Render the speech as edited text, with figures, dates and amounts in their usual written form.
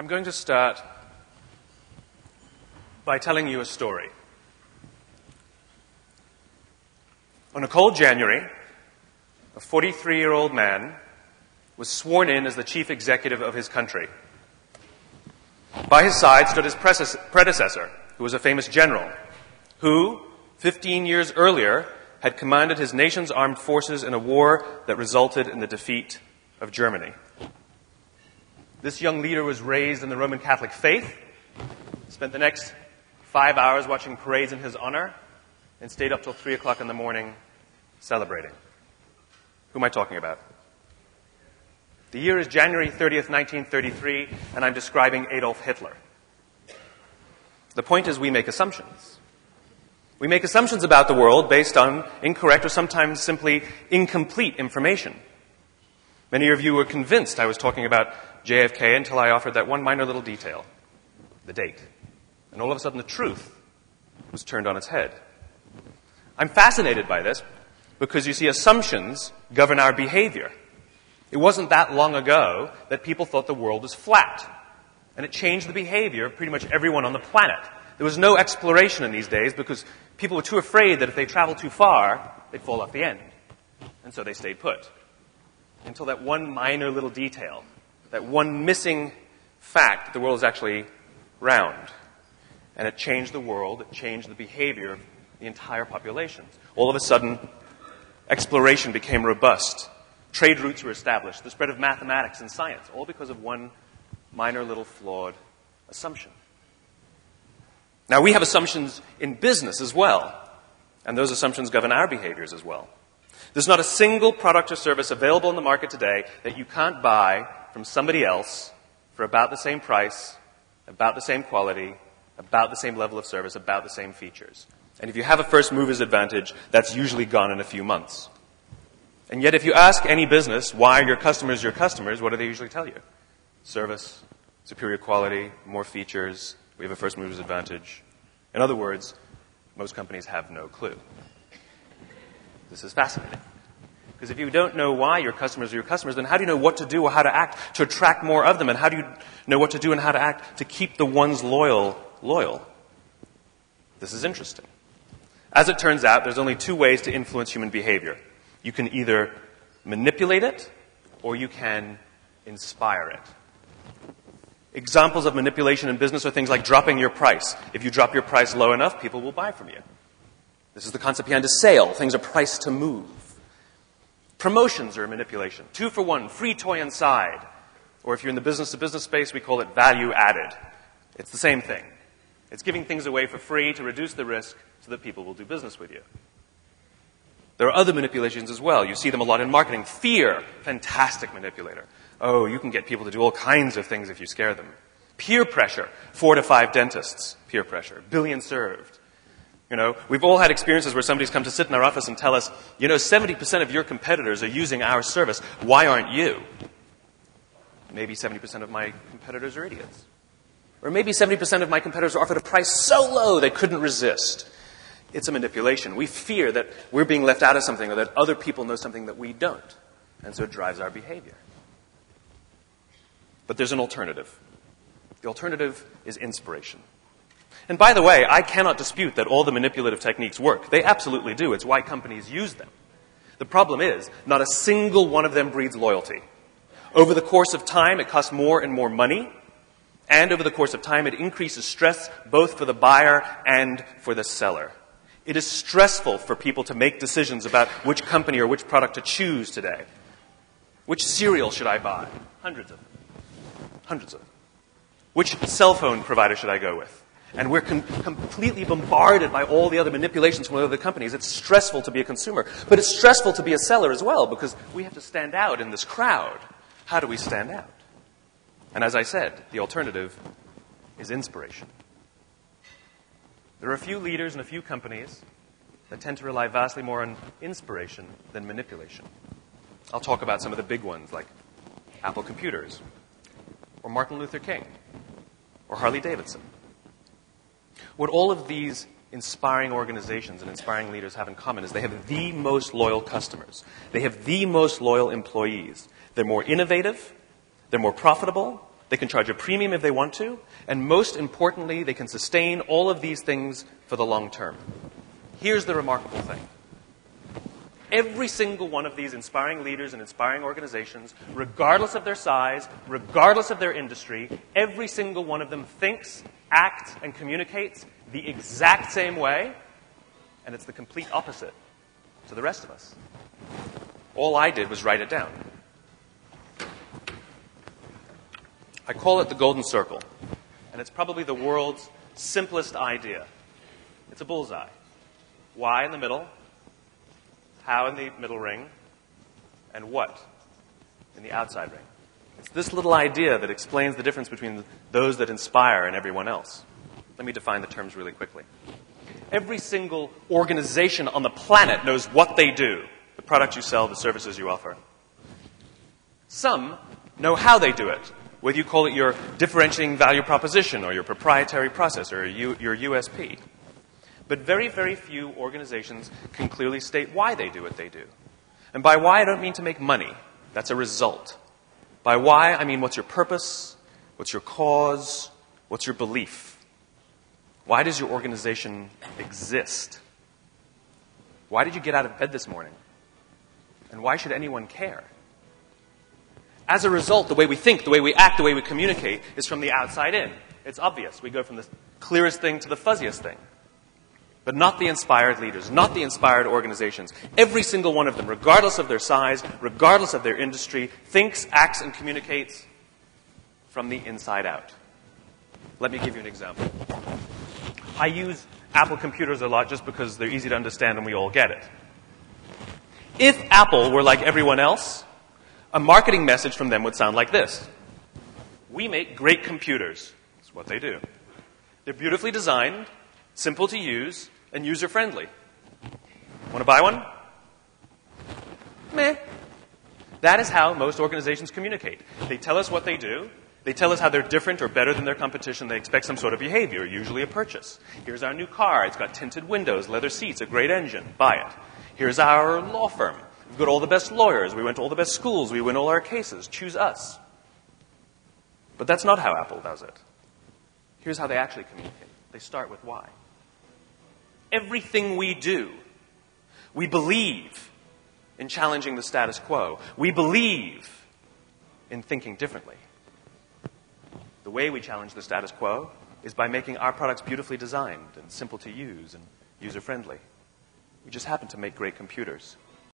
I'm going to start by telling you a story. On a cold January, a 43-year-old man was sworn in as the chief executive of his country. By his side stood his predecessor, who was a famous general, who, 15 years earlier, had commanded his nation's armed forces in a war that resulted in the defeat of Germany. This young leader was raised in the Roman Catholic faith, spent the next 5 hours watching parades in his honor, and stayed up till 3 o'clock in the morning celebrating. Who am I talking about? The year is January 30th, 1933, and I'm describing Adolf Hitler. The point is we make assumptions. We make assumptions about the world based on incorrect or sometimes simply incomplete information. Many of you were convinced I was talking about JFK until I offered that one minor little detail, the date. And all of a sudden the truth was turned on its head. I'm fascinated by this because, you see, assumptions govern our behavior. It wasn't that long ago that people thought the world was flat, and it changed the behavior of pretty much everyone on the planet. There was no exploration in these days because people were too afraid that if they traveled too far, they'd fall off the end. And so they stayed put. Until that one minor little detail, that one missing fact that the world is actually round. And it changed the world, it changed the behavior of the entire population. All of a sudden, exploration became robust. Trade routes were established. The spread of mathematics and science, all because of one minor little flawed assumption. Now, we have assumptions in business as well, and those assumptions govern our behaviors as well. There's not a single product or service available in the market today that you can't buy from somebody else for about the same price, about the same quality, about the same level of service, about the same features. And if you have a first mover's advantage, that's usually gone in a few months. And yet if you ask any business, why are your customers, what do they usually tell you? Service, superior quality, more features, we have a first mover's advantage. In other words, most companies have no clue. This is fascinating. Because if you don't know why your customers are your customers, then how do you know what to do or how to act to attract more of them? And how do you know what to do and how to act to keep the ones loyal? This is interesting. As it turns out, there's only two ways to influence human behavior. You can either manipulate it or you can inspire it. Examples of manipulation in business are things like dropping your price. If you drop your price low enough, people will buy from you. This is the concept behind a sale. Things are priced to move. Promotions are a manipulation. 2 for 1, free toy inside. Or if you're in the business-to-business space, we call it value added. It's the same thing. It's giving things away for free to reduce the risk so that people will do business with you. There are other manipulations as well. You see them a lot in marketing. Fear, fantastic manipulator. Oh, you can get people to do all kinds of things if you scare them. Peer pressure, 4 to 5 dentists, peer pressure, billion served. You know, we've all had experiences where somebody's come to sit in our office and tell us, 70% of your competitors are using our service. Why aren't you? Maybe 70% of my competitors are idiots. Or maybe 70% of my competitors are offered a price so low they couldn't resist. It's a manipulation. We fear that we're being left out of something or that other people know something that we don't. And so it drives our behavior. But there's an alternative. The alternative is inspiration. And by the way, I cannot dispute that all the manipulative techniques work. They absolutely do. It's why companies use them. The problem is, not a single one of them breeds loyalty. Over the course of time, it costs more and more money. And over the course of time, it increases stress both for the buyer and for the seller. It is stressful for people to make decisions about which company or which product to choose today. Which cereal should I buy? Hundreds of them. Hundreds of them. Which cell phone provider should I go with? And we're completely bombarded by all the other manipulations from other companies. It's stressful to be a consumer. But it's stressful to be a seller as well because we have to stand out in this crowd. How do we stand out? And as I said, the alternative is inspiration. There are a few leaders and a few companies that tend to rely vastly more on inspiration than manipulation. I'll talk about some of the big ones like Apple Computers, or Martin Luther King, or Harley Davidson. What all of these inspiring organizations and inspiring leaders have in common is they have the most loyal customers. They have the most loyal employees. They're more innovative, they're more profitable, they can charge a premium if they want to, and most importantly, they can sustain all of these things for the long term. Here's the remarkable thing. Every single one of these inspiring leaders and inspiring organizations, regardless of their size, regardless of their industry, every single one of them thinks, acts, and communicates the exact same way, and it's the complete opposite to the rest of us. All I did was write it down. I call it the golden circle, and it's probably the world's simplest idea. It's a bullseye. Why in the middle, how in the middle ring, and what in the outside ring. It's this little idea that explains the difference between those that inspire and everyone else. Let me define the terms really quickly. Every single organization on the planet knows what they do, the products you sell, the services you offer. Some know how they do it, whether you call it your differentiating value proposition or your proprietary process or your USP. But very, very few organizations can clearly state why they do what they do. And by why, I don't mean to make money. That's a result. By why, I mean what's your purpose, what's your cause, what's your belief? Why does your organization exist? Why did you get out of bed this morning? And why should anyone care? As a result, the way we think, the way we act, the way we communicate is from the outside in. It's obvious. We go from the clearest thing to the fuzziest thing. But not the inspired leaders, not the inspired organizations. Every single one of them, regardless of their size, regardless of their industry, thinks, acts, and communicates from the inside out. Let me give you an example. I use Apple computers a lot just because they're easy to understand and we all get it. If Apple were like everyone else, a marketing message from them would sound like this. We make great computers. That's what they do. They're beautifully designed, simple to use, and user-friendly. Want to buy one? Meh. That is how most organizations communicate. They tell us what they do. They tell us how they're different or better than their competition. They expect some sort of behavior, usually a purchase. Here's our new car. It's got tinted windows, leather seats, a great engine. Buy it. Here's our law firm. We've got all the best lawyers. We went to all the best schools. We win all our cases. Choose us. But that's not how Apple does it. Here's how they actually communicate. They start with why. Everything we do, we believe in challenging the status quo. We believe in thinking differently. The way we challenge the status quo is by making our products beautifully designed and simple to use and user-friendly. We just happen to make great computers.